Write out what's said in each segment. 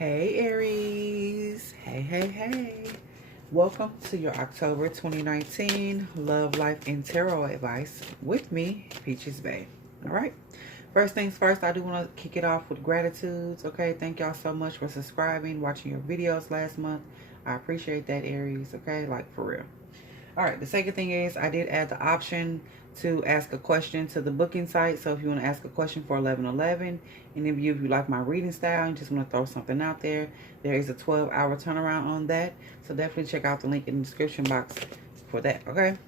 Hey Aries, hey. Welcome to your October 2019 Love, Life, and Tarot advice with me, Peachez-Bae. All right. First things first, I do want to kick it off with gratitudes. Okay, thank y'all so much for subscribing, watching your videos last month. I appreciate that, Aries. Okay, like for real. All right, the second thing is I did add the option to ask a question to the booking site. So if you want to ask a question for 1111, and if you like my reading style and just want to throw something out there, there is a 12-hour turnaround on that. So definitely check out the link in the description box for that, okay?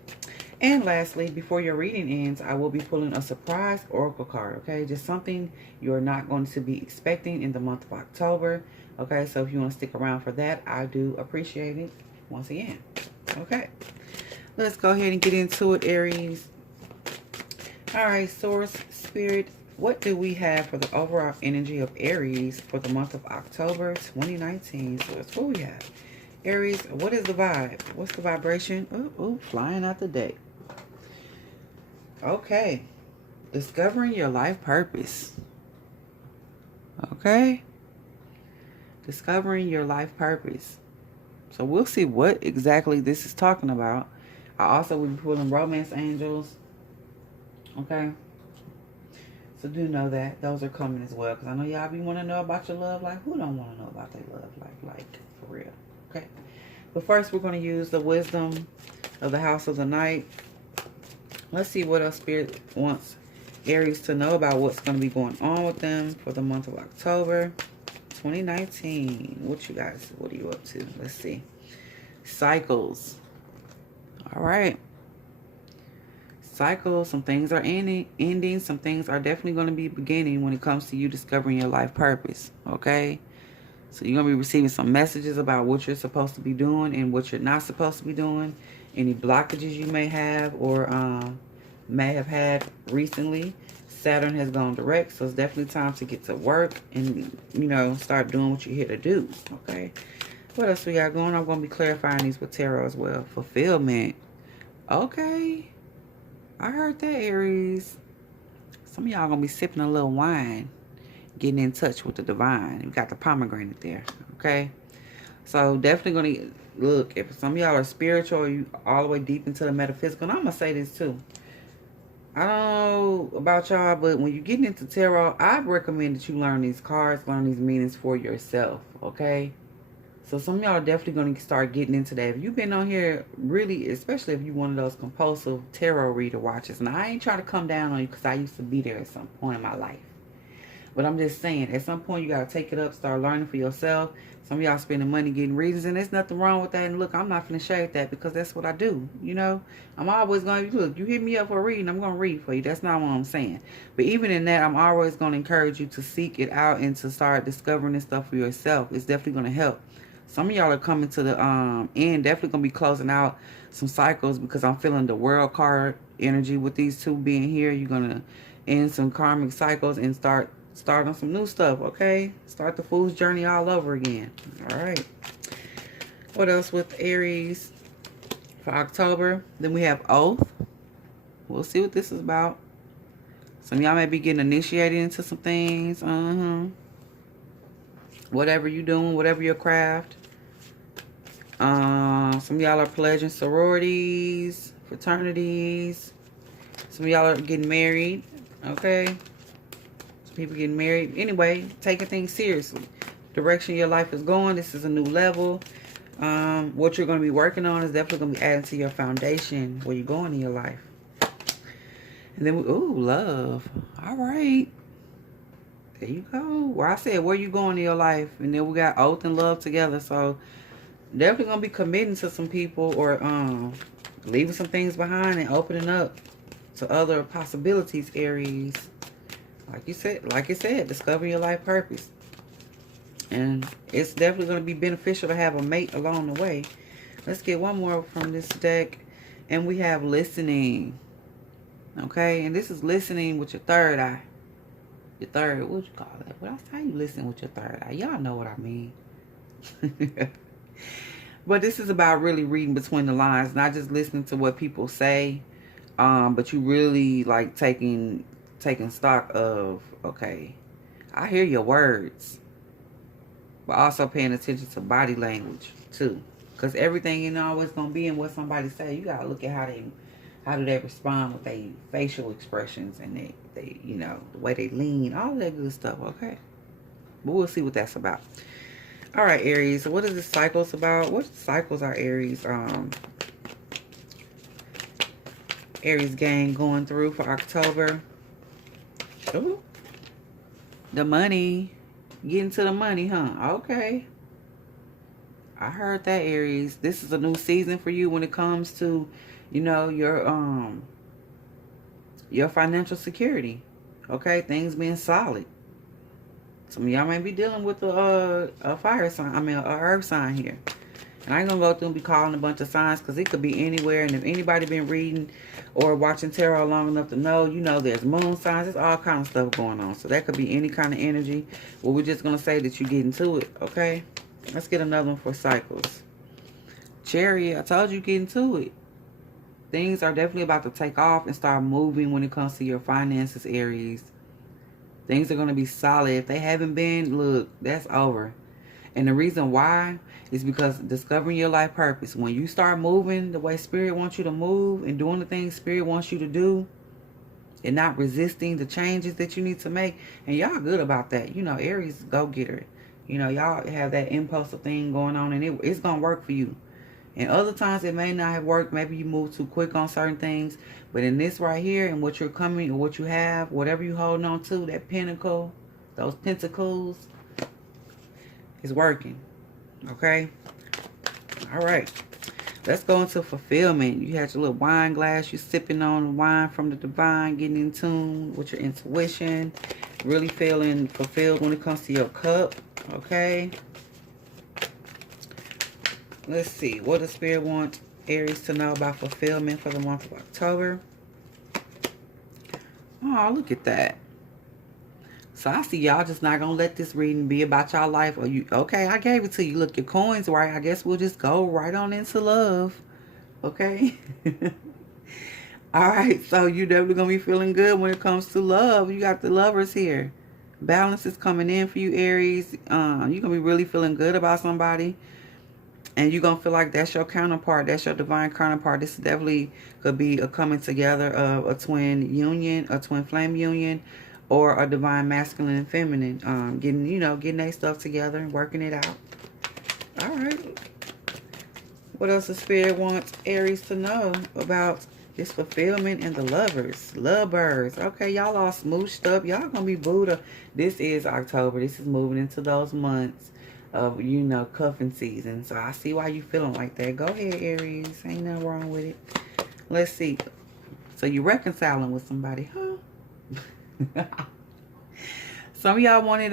And lastly, before your reading ends, I will be pulling a surprise oracle card, okay? Just something you're not going to be expecting in the month of October, okay? So if you want to stick around for that, I do appreciate it once again, okay? Let's go ahead and get into it, Aries. All right, Source Spirit, what do we have for the overall energy of Aries for the month of October 2019? Source, what we have? Aries, what is the vibe? What's the vibration? Ooh, flying out the deck. Okay. Discovering your life purpose. Okay. Discovering your life purpose. So we'll see what exactly this is talking about. I also will be pulling romance angels. Okay. So do know that those are coming as well. Because I know y'all be want to know about your love life. Who don't want to know about their love life? Like, for real. Okay. But first, we're going to use the wisdom of the house of the night. Let's see what else Spirit wants Aries to know about what's going to be going on with them for the month of October 2019. What are you up to? Let's see. Cycles. All right. Cycles, some things are ending, some things are definitely going to be beginning when it comes to you discovering your life purpose, okay? So you're going to be receiving some messages about what you're supposed to be doing and what you're not supposed to be doing, any blockages you may have or may have had recently. Saturn has gone direct, so it's definitely time to get to work and, start doing what you're here to do, okay? What else we got going? I'm going to be clarifying these with tarot as well. Fulfillment. Okay. I heard that, Aries. Some of y'all gonna be sipping a little wine, getting in touch with the divine. You got the pomegranate there, okay? So definitely gonna look. If some of y'all are spiritual, or you all the way deep into the metaphysical. And I'm gonna say this too. I don't know about y'all, but when you're getting into tarot, I recommend that you learn these cards, learn these meanings for yourself, okay? So some of y'all are definitely going to start getting into that. If you've been on here, really, especially if you're one of those compulsive tarot reader watchers. And I ain't trying to come down on you because I used to be there at some point in my life. But I'm just saying, at some point you got to take it up, start learning for yourself. Some of y'all spending money getting readings, and there's nothing wrong with that. And look, I'm not going to shade that because that's what I do, I'm always going to, look, you hit me up for a reading, I'm going to read for you. That's not what I'm saying. But even in that, I'm always going to encourage you to seek it out and to start discovering this stuff for yourself. It's definitely going to help. Some of y'all are coming to the end, definitely going to be closing out some cycles because I'm feeling the world card energy with these two being here. You're going to end some karmic cycles and start on some new stuff, okay? Start the fool's journey all over again. All right. What else with Aries for October? Then we have Oath. We'll see what this is about. Some of y'all may be getting initiated into some things. Whatever you're doing, whatever your craft. Some of y'all are pledging sororities, fraternities. Some of y'all are getting married, okay? Some people getting married. Anyway, taking things seriously. Direction your life is going. This is a new level. What you're going to be working on is definitely going to be adding to your foundation where you're going in your life. And then, love. All right. There you go. Where I said, where you going in your life? And then we got oath and love together. So, definitely going to be committing to some people or leaving some things behind and opening up to other possibilities, Aries. Like I said, discover your life purpose. And it's definitely going to be beneficial to have a mate along the way. Let's get one more from this deck. And we have listening. Okay, and this is listening with your third eye. Your third, what you call that? Well, that's how you listen with your third eye. Y'all know what I mean. But this is about really reading between the lines, not just listening to what people say, but you really like taking stock of, okay, I hear your words. But also paying attention to body language too. Because everything ain't always going to be in what somebody say. You got to look at how do they respond with their facial expressions and they the way they lean, all of that good stuff, okay? But we'll see what that's about. All right, Aries, what is the cycles about? What cycles are Aries gang going through for October? Ooh. The money. Getting to the money, huh? Okay. I heard that, Aries. This is a new season for you when it comes to, your financial security. Okay, things being solid. Some of y'all may be dealing with a fire sign. I mean, a earth sign here. And I ain't gonna go through and be calling a bunch of signs because it could be anywhere. And if anybody been reading or watching tarot long enough to know, there's moon signs. There's all kind of stuff going on. So that could be any kind of energy. Well, we're just gonna say that you get into it, okay? Let's get another one for cycles. Chariot, I told you get into it. Things are definitely about to take off and start moving when it comes to your finances, Aries. Things are going to be solid. If they haven't been, look, that's over. And the reason why is because discovering your life purpose. When you start moving the way Spirit wants you to move and doing the things Spirit wants you to do and not resisting the changes that you need to make. And y'all good about that. Aries, go-getter. Y'all have that impulsive thing going on and it's going to work for you. And other times it may not have worked. Maybe you move too quick on certain things. But in this right here and what you're coming or what you have, whatever you're holding on to, that pinnacle, those pentacles, is working. Okay? All right. Let's go into fulfillment. You had your little wine glass. You're sipping on wine from the divine, getting in tune with your intuition. Really feeling fulfilled when it comes to your cup. Okay? Let's see. What does Spirit want Aries to know about fulfillment for the month of October? Oh, look at that. So I see y'all just not going to let this reading be about y'all life. Or you, okay, I gave it to you. Look, your coins right. I guess we'll just go right on into love. Okay? All right. So you definitely going to be feeling good when it comes to love. You got the lovers here. Balance is coming in for you, Aries. You're going to be really feeling good about somebody. And you're going to feel like that's your counterpart. That's your divine counterpart. This definitely could be a coming together of a twin union, a twin flame union, or a divine masculine and feminine. Getting their stuff together and working it out. All right. What else does Spirit wants Aries to know about this fulfillment and the lovers? Lovebirds. Okay, y'all all smooshed up. Y'all going to be Buddha. This is October. This is moving into those months of, cuffing season. So I see why you feeling like that. Go ahead, Aries. Ain't nothing wrong with it. Let's see. So you reconciling with somebody, huh? Some of y'all wanted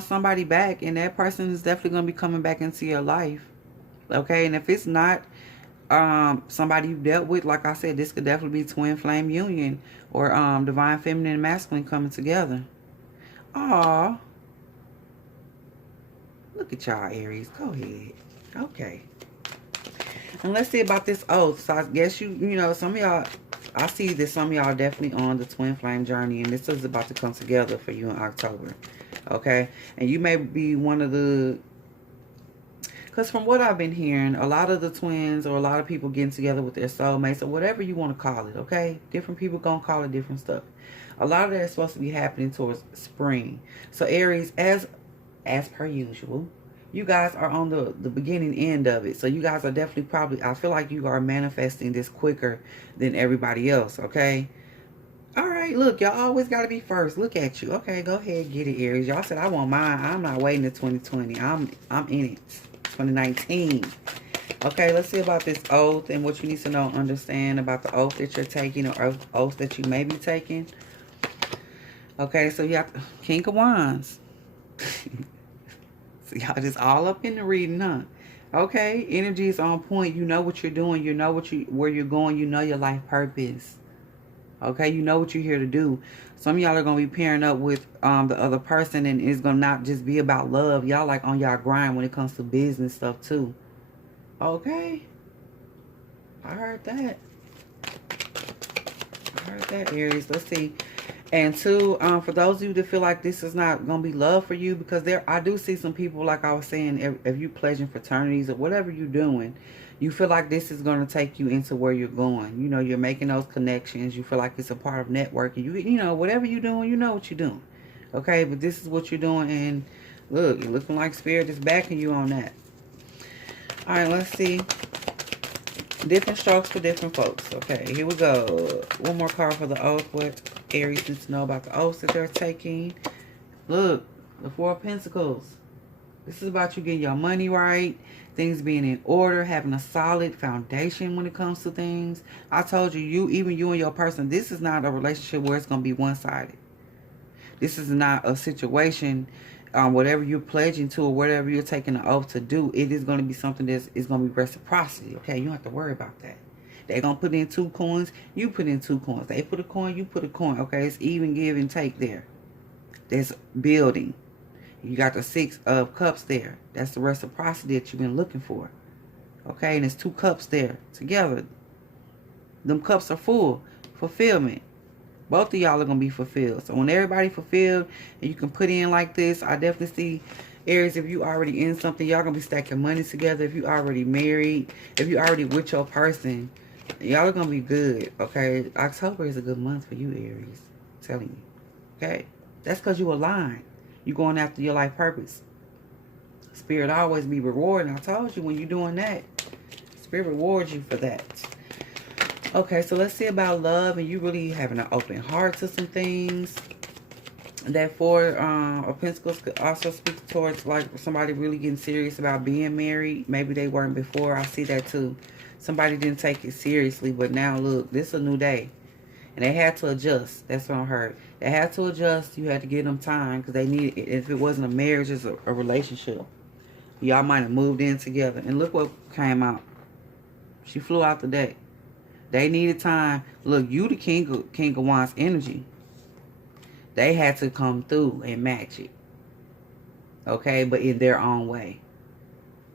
somebody back, and that person is definitely going to be coming back into your life. Okay, and if it's not somebody you've dealt with, like I said, this could definitely be twin flame union or divine feminine and masculine coming together. Aww. Look at y'all, Aries. Go ahead. Okay. And let's see about this oath. So I guess some of y'all, I see that some of y'all are definitely on the twin flame journey. And this is about to come together for you in October. Okay. And you may be one of the, because from what I've been hearing, a lot of the twins or a lot of people getting together with their soulmates or whatever you want to call it. Okay. Different people going to call it different stuff. A lot of that is supposed to be happening towards spring. So Aries, as per usual, you guys are on the beginning end of it. So you guys are definitely probably, I feel like you are manifesting this quicker than everybody else, okay? All right, look, y'all always got to be first. Look at you. Okay, go ahead, get it, Aries. Y'all said, I want mine. I'm not waiting to 2020. I'm in it. 2019. Okay, let's see about this oath and what you need to know, understand about the oath that you're taking or oath that you may be taking. Okay, so you have King of Wands. So y'all just all up in the reading, huh? Okay, energy is on point. You know what you're doing. You know where you're going. You know your life purpose. Okay, you know what you're here to do. Some of y'all are going to be pairing up with the other person, and it's going to not just be about love. Y'all like on y'all grind when it comes to business stuff too. Okay. I heard that. Aries. Let's see. And two, for those of you that feel like this is not going to be love for you, because I do see some people, like I was saying, if you pledging fraternities or whatever you're doing, you feel like this is going to take you into where you're going. You know, you're making those connections. You feel like it's a part of networking. You know, whatever you're doing, you know what you're doing. Okay, but this is what you're doing, and look, you're looking like Spirit is backing you on that. All right, let's see. Different strokes for different folks. Okay, here we go. One more card for the oath. What Aries needs to know about the oaths that they're taking. Look, the Four of Pentacles. This is about you getting your money right, things being in order, having a solid foundation when it comes to things. I told you, even you and your person, this is not a relationship where it's going to be one-sided. This is not a situation, whatever you're pledging to or whatever you're taking an oath to do, it is going to be something that is going to be reciprocity. Okay, you don't have to worry about that. They're going to put in 2 coins, you put in 2 coins. They put a coin, you put a coin. Okay, it's even give and take there. There's building. You got the 6 of cups there. That's the reciprocity that you've been looking for. Okay, and there's 2 cups there together. Them cups are full. Fulfillment. Both of y'all are going to be fulfilled. So when everybody fulfilled and you can put in like this, I definitely see, Aries, if you already in something, y'all going to be stacking money together. If you already married, if you already with your person, y'all are going to be good. Okay, October is a good month for you, Aries. I'm telling you. Okay, that's because you align. You going after your life purpose. Spirit always be rewarding. I told you, when you're doing that, Spirit rewards you for that. Okay, so let's see about love, and you really having an open heart to some things. That Four of Pentacles could also speak towards like somebody really getting serious about being married. Maybe they weren't before. I see that too. Somebody didn't take it seriously, but now look, this is a new day. And they had to adjust. That's what I heard. They had to adjust. You had to give them time because they needed it. If it wasn't a marriage, it's a relationship. Y'all might have moved in together. And look what came out. She flew out the deck. They needed time. Look, you the King of Wands energy. They had to come through and match it. Okay, but in their own way.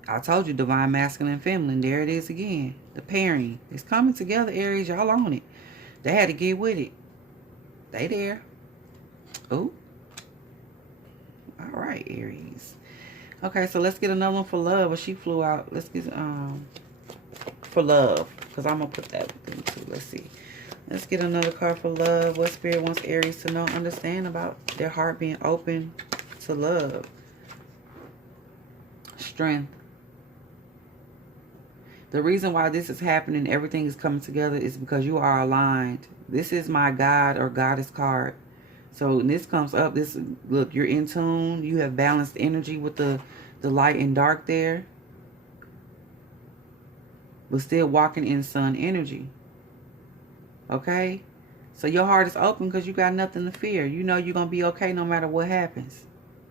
I told you, divine masculine and feminine. There it is again. The pairing. It's coming together, Aries. Y'all on it. They had to get with it. They there. Oh. All right, Aries. Okay, so let's get another one for love. But she flew out. Let's get for love. Because I'm going to put that in too. Let's see. Let's get another card for love. What Spirit wants Aries to know, understand about their heart being open to love. Strength. The reason why this is happening, everything is coming together, is because you are aligned. This is my God or Goddess card. So when this comes up, look, you're in tune. You have balanced energy with the light and dark there. But still walking in sun energy. Okay? So your heart is open because you got nothing to fear. You know you're going to be okay no matter what happens.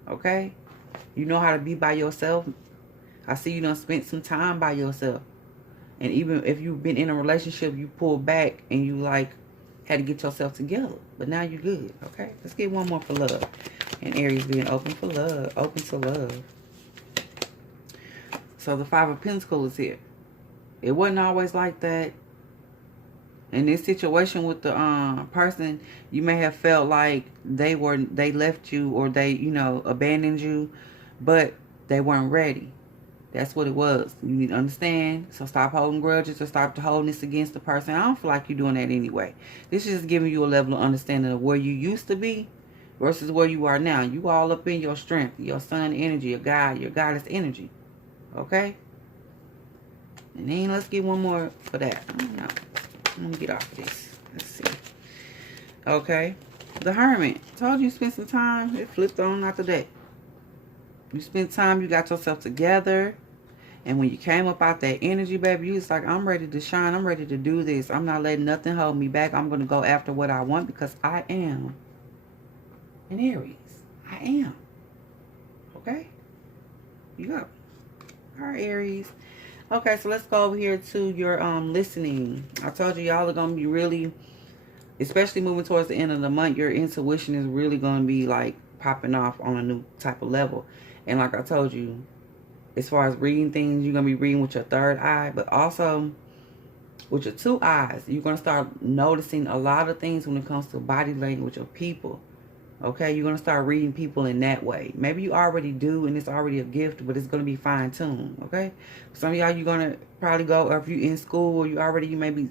Okay? You know how to be by yourself. I see you done spent some time by yourself. And even if you've been in a relationship, you pulled back and you like had to get yourself together. But now you're good. Okay? Let's get one more for love. And Aries being open for love. Open to love. So the 5 of Pentacles is here. It wasn't always like that. In this situation with the person, you may have felt like they left you or they, abandoned you, but they weren't ready. That's what it was. You need to understand. So stop holding grudges or stop holding this against the person. I don't feel like you're doing that anyway. This is just giving you a level of understanding of where you used to be versus where you are now. You all up in your strength, your sun energy, your God, your goddess energy. Okay? And then let's get one more for that. I don't know. I'm going to get off of this. Let's see. Okay. The Hermit. Told you spend some time. It flipped on out the deck. You spent time. You got yourself together. And when you came up out that energy, baby, you was like, I'm ready to shine. I'm ready to do this. I'm not letting nothing hold me back. I'm going to go after what I want because I am an Aries. I am. Okay? You go. All right, Aries. Okay, so let's go over here to your listening. I told you y'all are going to be really, especially moving towards the end of the month, your intuition is really going to be like popping off on a new type of level. And like I told you, as far as reading things, you're going to be reading with your third eye. But also, With your two eyes, you're going to start noticing a lot of things when it comes to body language of people. Okay, you're going to start reading people in that way. Maybe you already do, and it's already a gift, but it's going to be fine-tuned, okay? Some of y'all, you're going to probably go, or if you're in school, or you may be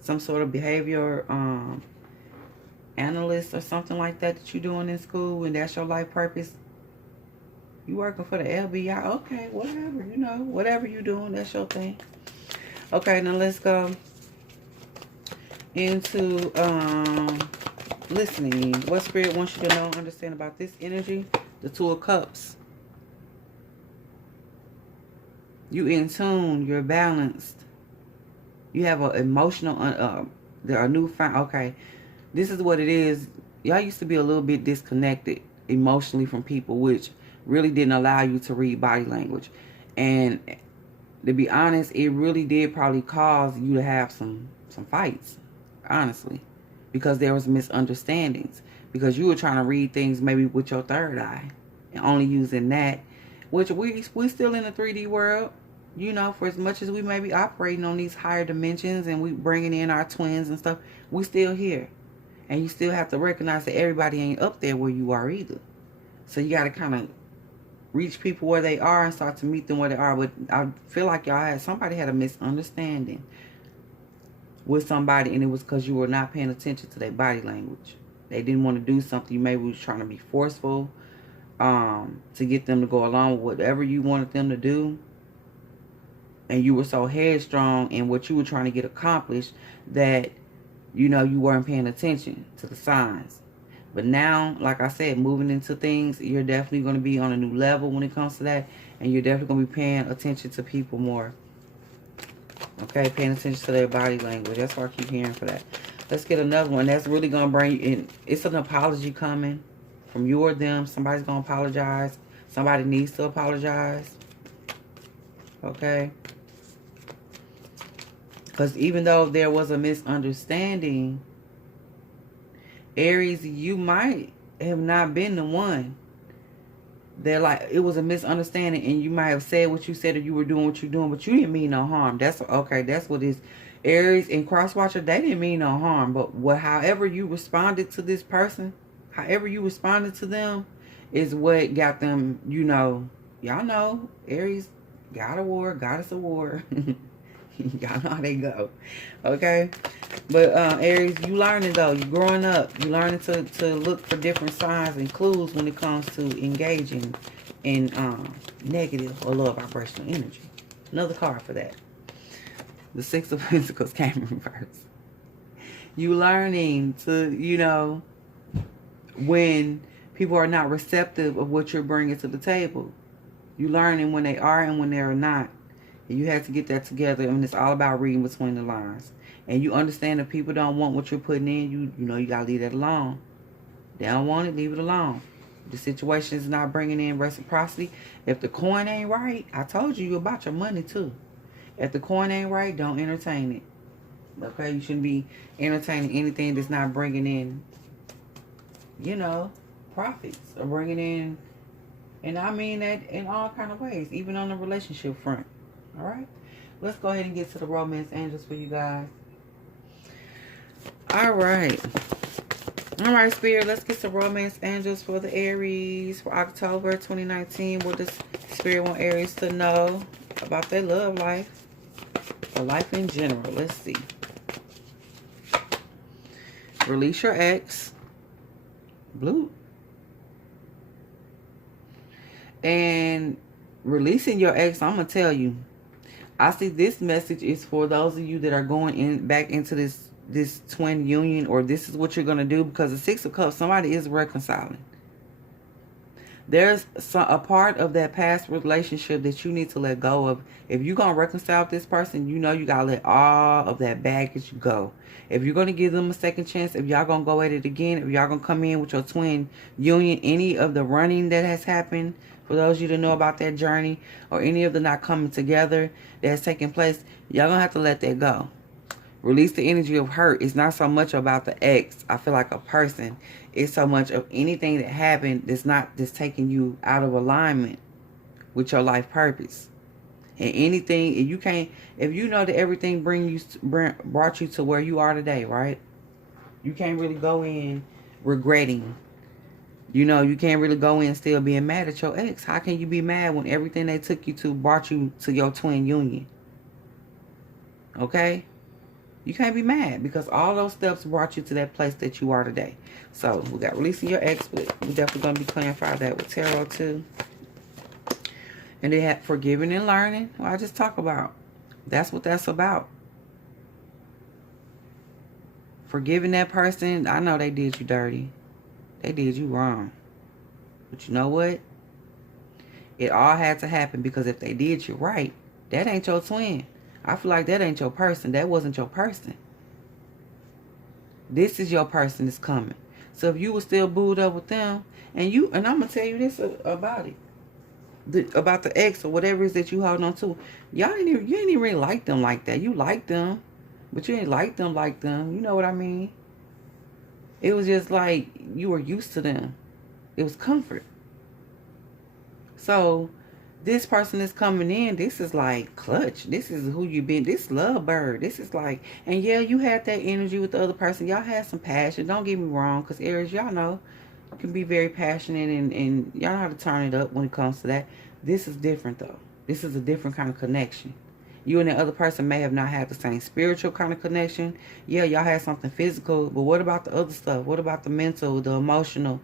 some sort of behavior analyst or something like that you're doing in school, and that's your life purpose. You working for the LBI, okay, whatever, whatever you're doing, that's your thing. Okay, now let's go into listening. What Spirit wants you to know and understand about this energy? The Two of Cups. You in tune. You're balanced. You have an emotional, there are newfound. Okay, this is what it is. Y'all used to be a little bit disconnected emotionally from people, which really didn't allow you to read body language. And to be honest, it really did probably cause you to have some fights, honestly, because there was misunderstandings, because you were trying to read things maybe with your third eye and only using that, which we still in the 3D world, for as much as we may be operating on these higher dimensions and we bringing in our twins and stuff, we still here. And you still have to recognize that everybody ain't up there where you are either. So you got to kind of reach people where they are and start to meet them where they are. But I feel like somebody had a misunderstanding with somebody, and it was because you were not paying attention to their body language. They didn't want to do something. You maybe was trying to be forceful to get them to go along with whatever you wanted them to do. And you were so headstrong in what you were trying to get accomplished that, you weren't paying attention to the signs. But now, like I said, moving into things, you're definitely going to be on a new level when it comes to that. And you're definitely going to be paying attention to people more. Okay, paying attention to their body language. That's what I keep hearing for that. Let's get another one. That's really going to bring you in. It's an apology coming from you or them. Somebody's going to apologize. Somebody needs to apologize. Okay. Because even though there was a misunderstanding, Aries, you might have not been the one. They're like, it was a misunderstanding, and you might have said what you said, or you were doing what you're doing, but you didn't mean no harm. That's okay. That's what it is. Aries and Crosswatcher, they didn't mean no harm, but however you responded to this person, however you responded to them, is what got them. Y'all know Aries, God of War, Goddess of War. Y'all know how they go. Okay, but Aries, you learning though. You growing up. You learning to look for different signs and clues when it comes to engaging in negative or low vibrational energy. Another card for that. The Six of Pentacles came in reverse. You learning to, when people are not receptive of what you're bringing to the table. You learning when they are and when they are not. And you have to get that together, and it's all about reading between the lines. And you understand if people don't want what you're putting in, you got to leave that alone. They don't want it, leave it alone. The situation is not bringing in reciprocity. If the coin ain't right, I told you about your money too. If the coin ain't right, don't entertain it. Okay, you shouldn't be entertaining anything that's not bringing in, profits or bringing in, and I mean that in all kind of ways, even on the relationship front. All right, let's go ahead and get to the romance angels for you guys. All right, Spirit, let's get some romance angels for the Aries for October 2019. What does Spirit want Aries to know about their love life or life in general? Let's see. Release your ex. Blue. And releasing your ex, I'm going to tell you, I see this message is for those of you that are going back into this twin union, or this is what you're going to do, because the Six of Cups, somebody is reconciling. There's a part of that past relationship that you need to let go of. If you're going to reconcile with this person, you got to let all of that baggage go. If you're going to give them a second chance, if y'all going to go at it again, if y'all going to come in with your twin union, any of the running that has happened, for those of you to know about that journey, or any of the not coming together that's taking place, y'all going to have to let that go. Release the energy of hurt. It's not so much about the ex, I feel like, a person. It's so much of anything that happened that's taking you out of alignment with your life purpose. And anything, if you can't, if you know that everything brought you to where you are today, right? You can't really go in regretting. You know, you can't really go in still being mad at your ex. How can you be mad when everything they took you to brought you to your twin union? Okay? You can't be mad because all those steps brought you to that place that you are today. So, we got releasing your ex, but we're definitely going to be clarifying that with tarot too. And they had forgiving and learning. Well, I just talk about. That's what that's about. Forgiving that person. I know they did you dirty. They did you wrong. But you know what? It all had to happen because if they did you right, that ain't your twin. I feel like that ain't your person. That wasn't your person. This is your person that's coming. So if you were still booed up with them, and I'm going to tell you this about it. About the ex or whatever it is that you hold on to. You ain't even really like them like that. You like them, but you ain't like them like them. You know what I mean? It was just like you were used to them. It was comfort. So this person is coming in. This is like clutch. This is who you been. This love bird. This is like, and yeah, you had that energy with the other person. Y'all had some passion. Don't get me wrong, because Aries, y'all know, can be very passionate and y'all know how to turn it up when it comes to that. This is different though. This is a different kind of connection. You and the other person may have not had the same spiritual kind of connection. Yeah, y'all had something physical, but what about the other stuff? What about the mental, the emotional,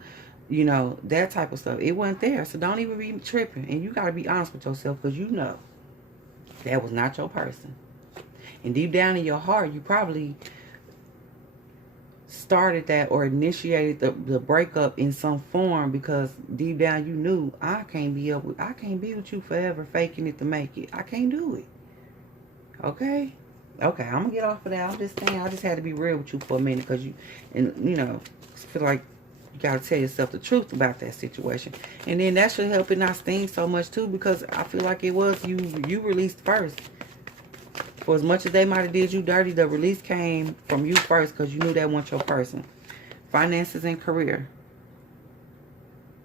you know, that type of stuff? It wasn't there. So don't even be tripping. And you got to be honest with yourself, because you know that was not your person. And deep down in your heart, you probably started that or initiated the breakup in some form, because deep down you knew I can't be with you forever faking it to make it. I can't do it. Okay, I'm gonna get off of that. I'm just saying, I just had to be real with you for a minute, because you know, feel like you gotta tell yourself the truth about that situation, and then that should help it not sting so much too, because I feel like it was you released first. For as much as they might have did you dirty, the release came from you first, because you knew that wasn't your person. Finances and career.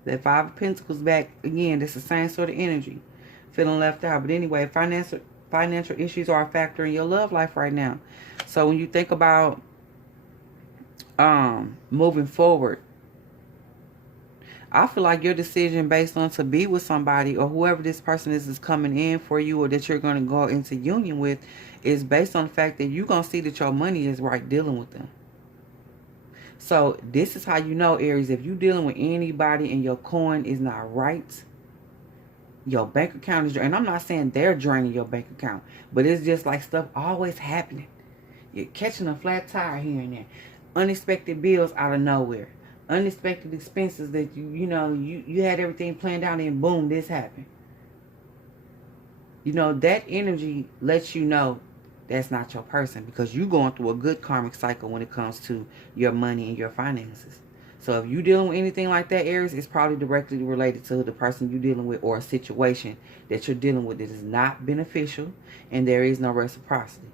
That Five of Pentacles back again. This is the same sort of energy. Feeling left out. But anyway, financial issues are a factor in your love life right now. So when you think about moving forward, I feel like your decision based on to be with somebody, or whoever this person is coming in for you, or that you're going to go into union with, is based on the fact that you're going to see that your money is right dealing with them. So this is how you know, Aries, if you're dealing with anybody and your coin is not right, your bank account is, and I'm not saying they're draining your bank account, but it's just like stuff always happening. You're catching a flat tire here and there. Unexpected bills out of nowhere. Unexpected expenses that you had everything planned out, and boom, this happened. You know, that energy lets you know that's not your person, because you're going through a good karmic cycle when it comes to your money and your finances. So if you're dealing with anything like that, Aries, it's probably directly related to the person you're dealing with, or a situation that you're dealing with that is not beneficial, and there is no reciprocity.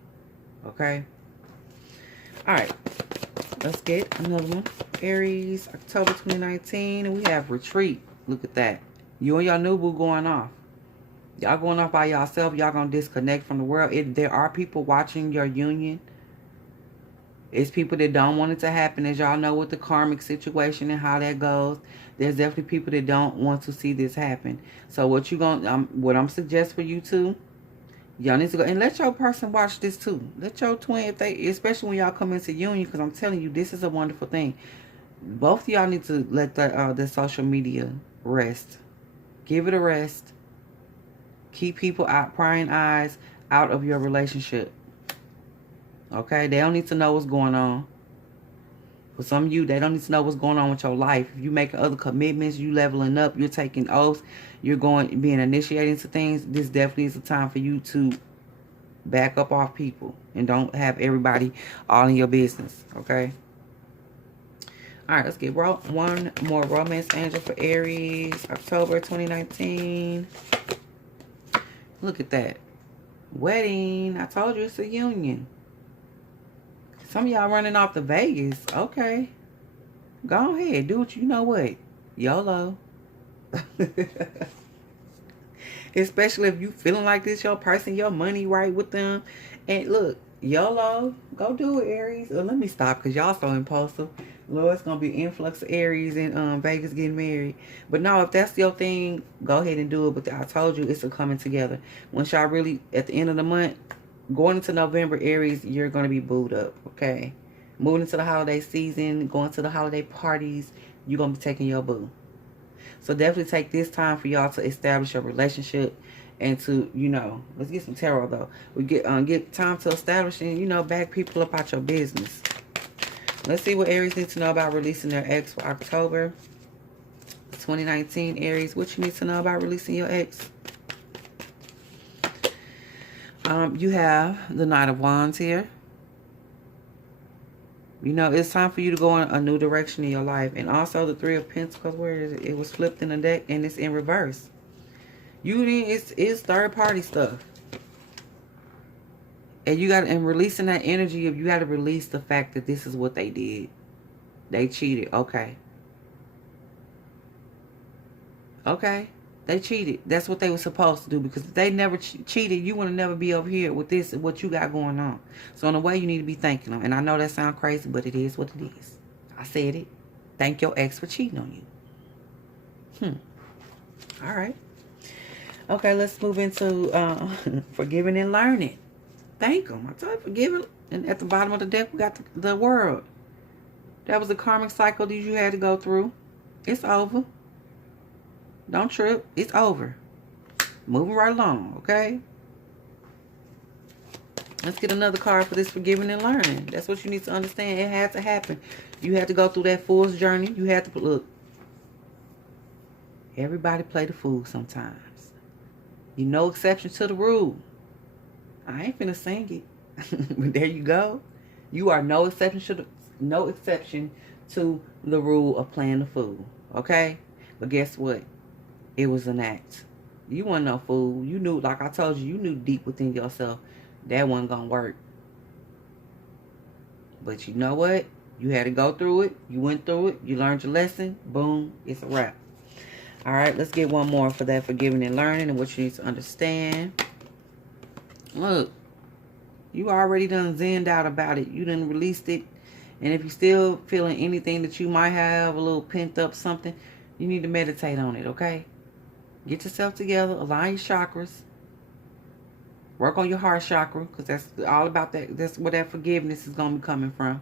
Okay? All right. Let's get another one. Aries, October 2019. And we have retreat. Look at that. You and your new boo going off. Y'all going off by yourself. Y'all going to disconnect from the world. There are people watching your union. It's people that don't want it to happen, as y'all know with the karmic situation and how that goes. There's definitely people that don't want to see this happen. So what I'm suggesting for you too, y'all need to go and let your person watch this too. Let your twin, especially when y'all come into union, because I'm telling you, this is a wonderful thing. Both of y'all need to let the social media rest. Give it a rest. Keep people prying eyes out of your relationship. Okay? They don't need to know what's going on. For some of you, they don't need to know what's going on with your life. If you making other commitments, you leveling up, you're taking oaths, you're being initiated to things, this definitely is a time for you to back up off people and don't have everybody all in your business. Okay? All right, let's get one more romance angel for Aries, October 2019. Look at that. Wedding. I told you it's a union. Some of y'all running off to Vegas. Okay. Go ahead. Do what you know what. YOLO. Especially if you feeling like this, your person, your money right with them. And look, YOLO, go do it, Aries. Let me stop because y'all so impulsive. Lord, it's going to be influx of Aries in Vegas getting married. But no, if that's your thing, go ahead and do it. But I told you, it's a coming together. Once y'all really, at the end of the month, going into November, Aries, you're going to be booed up, okay? Moving into the holiday season, going to the holiday parties, you're going to be taking your boo. So definitely take this time for y'all to establish a relationship and to, you know, let's get some tarot though. We get time to establish and, you know, back people up out your business. Let's see what Aries needs to know about releasing their ex for October 2019. Aries, what you need to know about releasing your ex? You have the Knight of Wands here. You know, it's time for you to go in a new direction in your life. And also the Three of Pentacles, where is it? It was flipped in the deck and it's in reverse. It's third party stuff. And you got, in releasing that energy, you got to release the fact that this is what they did. They cheated. Okay. Okay. They cheated. That's what they were supposed to do, because if they never cheated, you would never be over here with this, what you got going on. So in a way, you need to be thanking them. And I know that sounds crazy, but it is what it is. I said it. Thank your ex for cheating on you. All right. Okay, let's move into forgiving and learning. Thank them. I told you, forgiving. And at the bottom of the deck, we got the world. That was a karmic cycle that you had to go through. It's over. Don't trip. It's over. Moving right along, okay? Let's get another card for this forgiving and learning. That's what you need to understand. It had to happen. You had to go through that fool's journey. You had to look. Everybody play the fool sometimes. You no exception to the rule. I ain't finna sing it. But there you go. You are no exception to the rule of playing the fool. Okay? But guess what? It was an act. You weren't no fool. You knew, like I told you, you knew deep within yourself that wasn't gonna work. But you know what? You had to go through it. You went through it. You learned your lesson. Boom. It's a wrap. All right. Let's get one more for that forgiving and learning and what you need to understand. Look. You already done zenned out about it. You done released it. And if you're still feeling anything that you might have, a little pent up something, you need to meditate on it, okay? Get yourself together, align your chakras. Work on your heart chakra, because that's all about that. That's where that forgiveness is going to be coming from.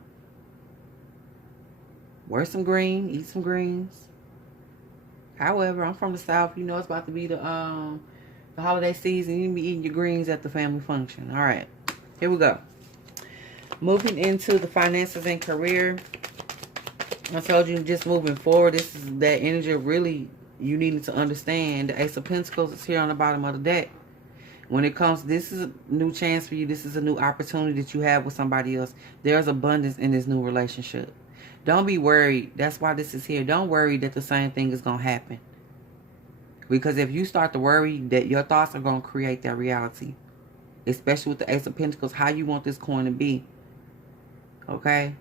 Wear some green, eat some greens. However, I'm from the South. You know it's about to be the holiday season. You need to be eating your greens at the family function. All right, here we go. Moving into the finances and career. I told you, just moving forward, this is that energy really you needed to understand. The Ace of Pentacles is here on the bottom of the deck. When it comes, this is a new chance for you. This is a new opportunity that you have with somebody else. There's abundance in this new relationship. Don't be worried. That's why this is here. Don't worry that the same thing is going to happen. Because if you start to worry, that your thoughts are going to create that reality. Especially with the Ace of Pentacles, how you want this coin to be. Okay?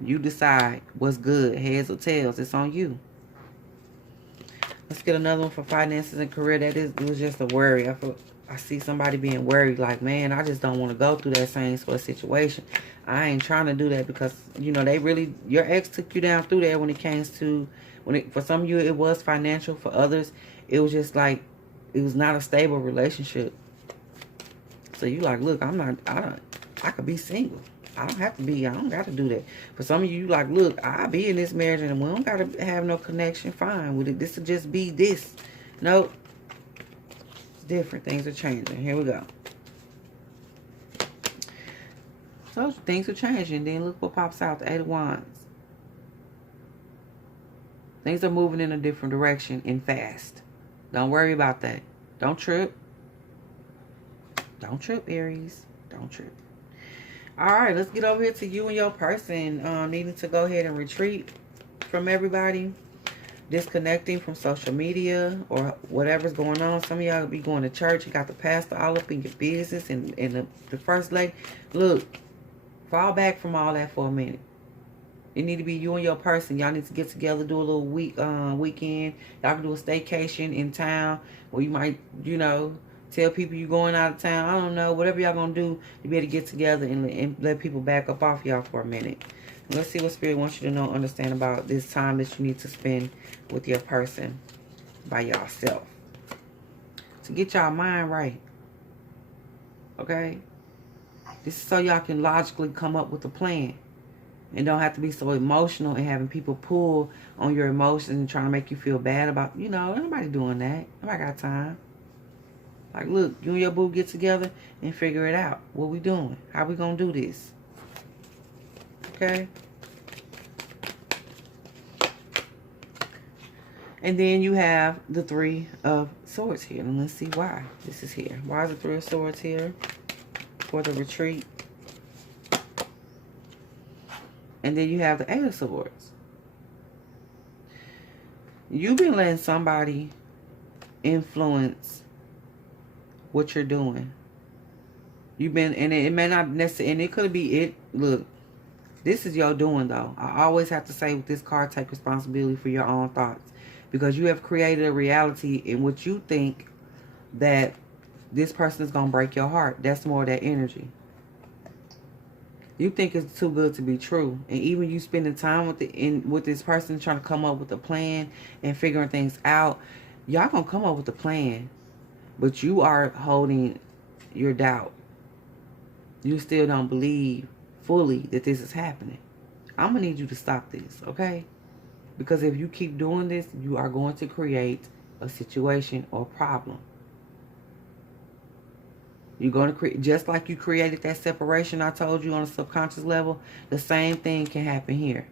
You decide what's good, heads or tails. It's on you. Let's get another one for finances and career. It was just a worry. I see somebody being worried, like, man, I just don't want to go through that same sort of situation. I ain't trying to do that because, you know, your ex took you down through there when it came to, for some of you, it was financial. For others, it was just like, it was not a stable relationship. So you like, look, I could be single. I don't got to do that. For some of you, like, look, I'll be in this marriage and we don't got to have no connection. Fine with it. This will just be this. Nope. It's different. Things are changing. Here we go. So things are changing. Then look what pops out. The Eight of Wands. Things are moving in a different direction and fast. Don't worry about that. Don't trip. Don't trip, Aries. Don't trip. All right, let's get over here to you and your person needing to go ahead and retreat from everybody, disconnecting from social media or whatever's going on. Some of y'all be going to church. You got the pastor all up in your business and the first lady. Look, fall back from all that for a minute. It need to be you and your person. Y'all need to get together, do a little weekend. Y'all can do a staycation in town, or you might, tell people you're going out of town. I don't know. Whatever y'all gonna do, you better get together and let people back up off y'all for a minute. Let's see what Spirit wants you to know, understand about this time that you need to spend with your person by yourself. To get y'all mind right. Okay? This is so y'all can logically come up with a plan. And don't have to be so emotional and having people pull on your emotions and trying to make you feel bad about, nobody doing that. Nobody got time. Like, look, you and your boo get together and figure it out. What we doing? How we gonna do this? Okay? And then you have the Three of Swords here. And let's see why this is here. Why is the Three of Swords here for the retreat? And then you have the Eight of Swords. You've been letting somebody influence what you're doing. You've been, and it may not necessarily, and it could be it. Look, this is your doing, though. I always have to say with this card, take responsibility for your own thoughts. Because you have created a reality in which you think that this person is going to break your heart. That's more of that energy. You think it's too good to be true. And even you spending time with this person trying to come up with a plan and figuring things out, y'all going to come up with a plan. But you are holding your doubt. You still don't believe fully that this is happening. I'm going to need you to stop this, okay? Because if you keep doing this, you are going to create a situation or problem. You're going to create, just like you created that separation I told you on a subconscious level, the same thing can happen here.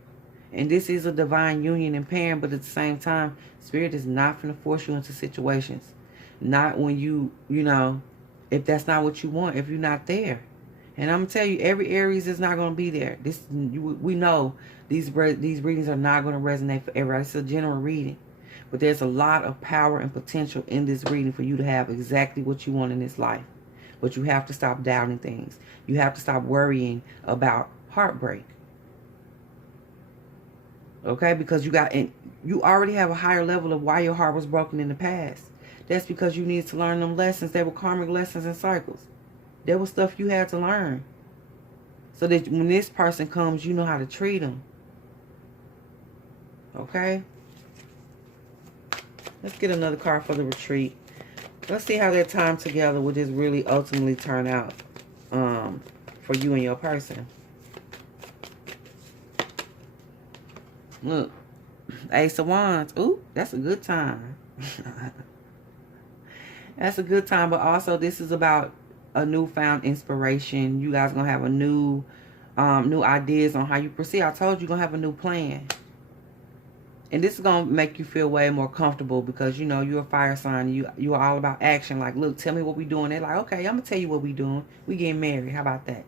And this is a divine union and pairing, but at the same time, Spirit is not going to force you into situations. Not when if that's not what you want, if you're not there. And I'm going to tell you, every Aries is not going to be there. We know these readings are not going to resonate for everybody. It's a general reading. But there's a lot of power and potential in this reading for you to have exactly what you want in this life. But you have to stop doubting things. You have to stop worrying about heartbreak. Okay? Because you already have a higher level of why your heart was broken in the past. That's because you need to learn them lessons. They were karmic lessons and cycles. There was stuff you had to learn. So that when this person comes, you know how to treat them. Okay? Let's get another card for the retreat. Let's see how their time together will just really ultimately turn out for you and your person. Look. Ace of Wands. Ooh, that's a good time. That's a good time, but also this is about a newfound inspiration. You guys gonna have a new ideas on how you proceed. I told you, you're gonna have a new plan. And this is gonna make you feel way more comfortable because you're a fire sign. You are all about action. Like, look, tell me what we doing. They're like, okay, I'm gonna tell you what we doing. We getting married. How about that?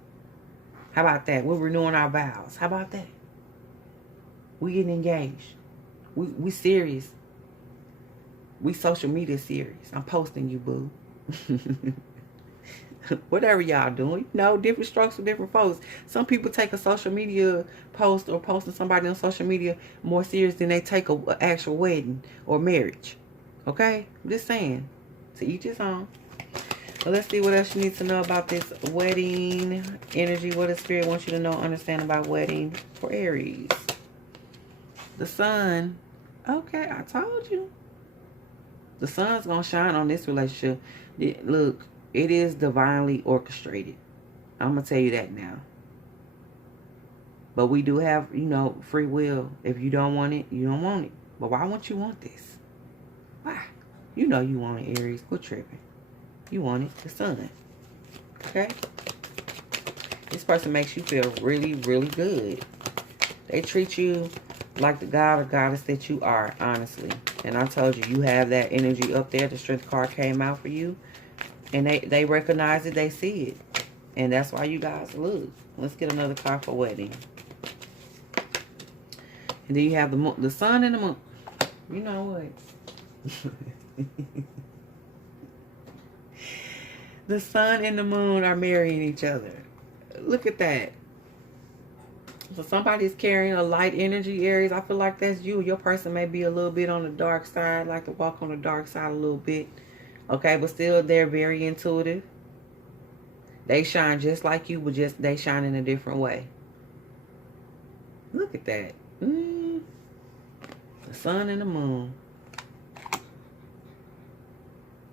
How about that? We're renewing our vows. How about that? We getting engaged. We serious. We social media serious. I'm posting you, boo. Whatever y'all doing, different strokes for different folks. Some people take a social media post or posting somebody on social media more serious than they take an actual wedding or marriage. Okay? I'm just saying. To each his own. So let's see what else you need to know about this wedding energy. What does Spirit wants you to know, understand about wedding for Aries? The sun. Okay, I told you. The sun's going to shine on this relationship. Look, it is divinely orchestrated. I'm going to tell you that now. But we do have, free will. If you don't want it, you don't want it. But why won't you want this? Why? You know you want it, Aries. Quit tripping. You want it. The sun. Okay? This person makes you feel really, really good. They treat you like the god or goddess that you are, honestly. And I told you, you have that energy up there. The strength card came out for you. And they recognize it. They see it. And that's why you guys look. Let's get another card for wedding. And then you have the sun and the moon. You know what? The sun and the moon are marrying each other. Look at that. So somebody's carrying a light energy, Aries. I feel like that's you. Your person may be a little bit on the dark side, like to walk on the dark side a little bit. Okay, but still they're very intuitive. They shine just like you, but just they shine in a different way. Look at that. The sun and the moon.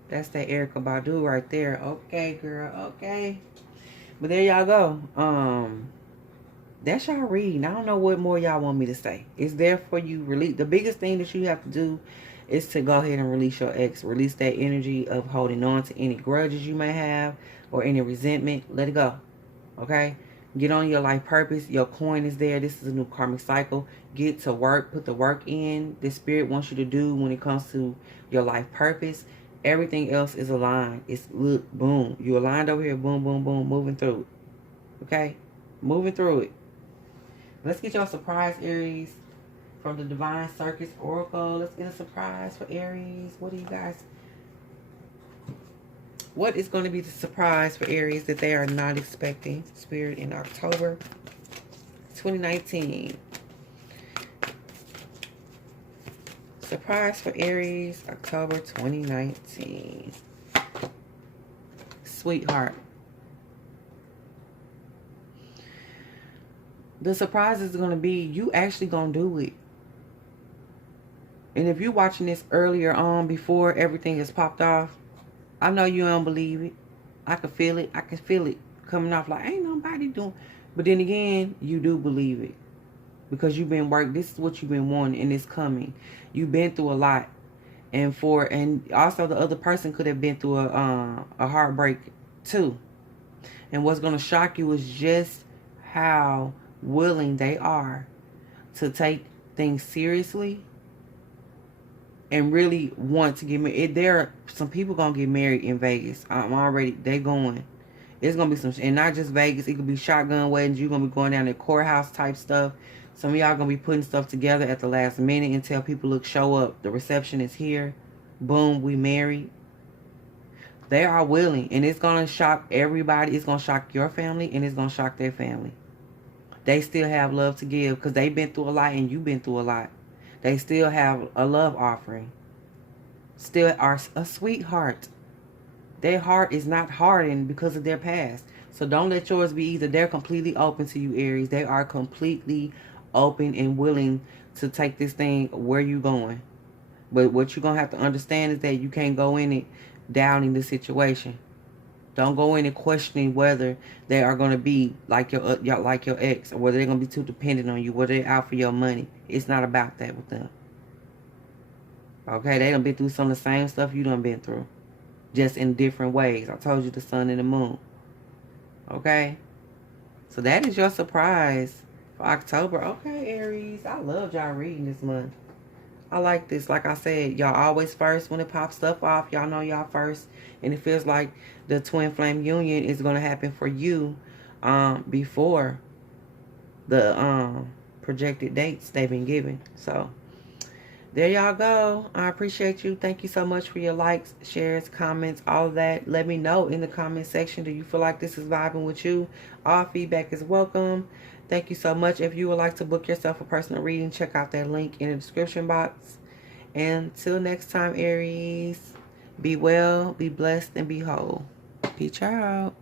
That's that Erykah Badu right there. Okay, girl. Okay. But there y'all go. That's y'all reading. I don't know what more y'all want me to say. It's there for you. Release. The biggest thing that you have to do is to go ahead and release your ex. Release that energy of holding on to any grudges you may have or any resentment. Let it go. Okay? Get on your life purpose. Your coin is there. This is a new karmic cycle. Get to work. Put the work in. The spirit wants you to do when it comes to your life purpose. Everything else is aligned. It's look, boom. You aligned over here. Boom, boom, boom. Moving through it. Okay? Moving through it. Let's get y'all a surprise, Aries, from the Divine Circus Oracle. Let's get a surprise for Aries. What do you guys... What is going to be the surprise for Aries that they are not expecting, Spirit, in October 2019? Surprise for Aries, October 2019. Sweetheart. The surprise is going to be you actually going to do it. And if you're watching this earlier on, before everything has popped off, I know you don't believe it. I can feel it. I can feel it coming off like, ain't nobody doing. But then again, you do believe it. Because you've been working. This is what you've been wanting, and it's coming. You've been through a lot. And also the other person could have been through a heartbreak too. And what's going to shock you is just how willing they are to take things seriously and really want to get married. There are some people gonna get married in Vegas. They going. It's gonna be some, and not just Vegas. It could be shotgun weddings. You're gonna be going down to courthouse type stuff. Some of y'all gonna be putting stuff together at the last minute until people look, show up. The reception is here. Boom, we married. They are willing, and it's gonna shock everybody. It's gonna shock your family, and it's gonna shock their family. They still have love to give because they've been through a lot and you've been through a lot. They still have a love offering. Still are a sweetheart. Their heart is not hardened because of their past. So don't let yours be either. They're completely open to you, Aries. They are completely open and willing to take this thing where you going. But what you're going to have to understand is that you can't go in it doubting the situation. Don't go in and questioning whether they are going to be like your ex, or whether they're going to be too dependent on you, whether they're out for your money. It's not about that with them. Okay, they done been through some of the same stuff you done been through, just in different ways. I told you the sun and the moon. Okay, so that is your surprise for October. Okay, Aries, I love y'all reading this month. I like this. Like I said, y'all always first when it pops stuff off. Y'all know y'all first. And it feels like the twin flame union is going to happen for you before the projected dates they've been given. So there y'all go. I appreciate you. Thank you so much for your likes, shares, comments, all of that. Let me know in the comment section. Do you feel like this is vibing with you? All feedback is welcome. Thank you so much. If you would like to book yourself a personal reading, check out that link in the description box. Until next time, Aries, be well, be blessed, and be whole. Peace out.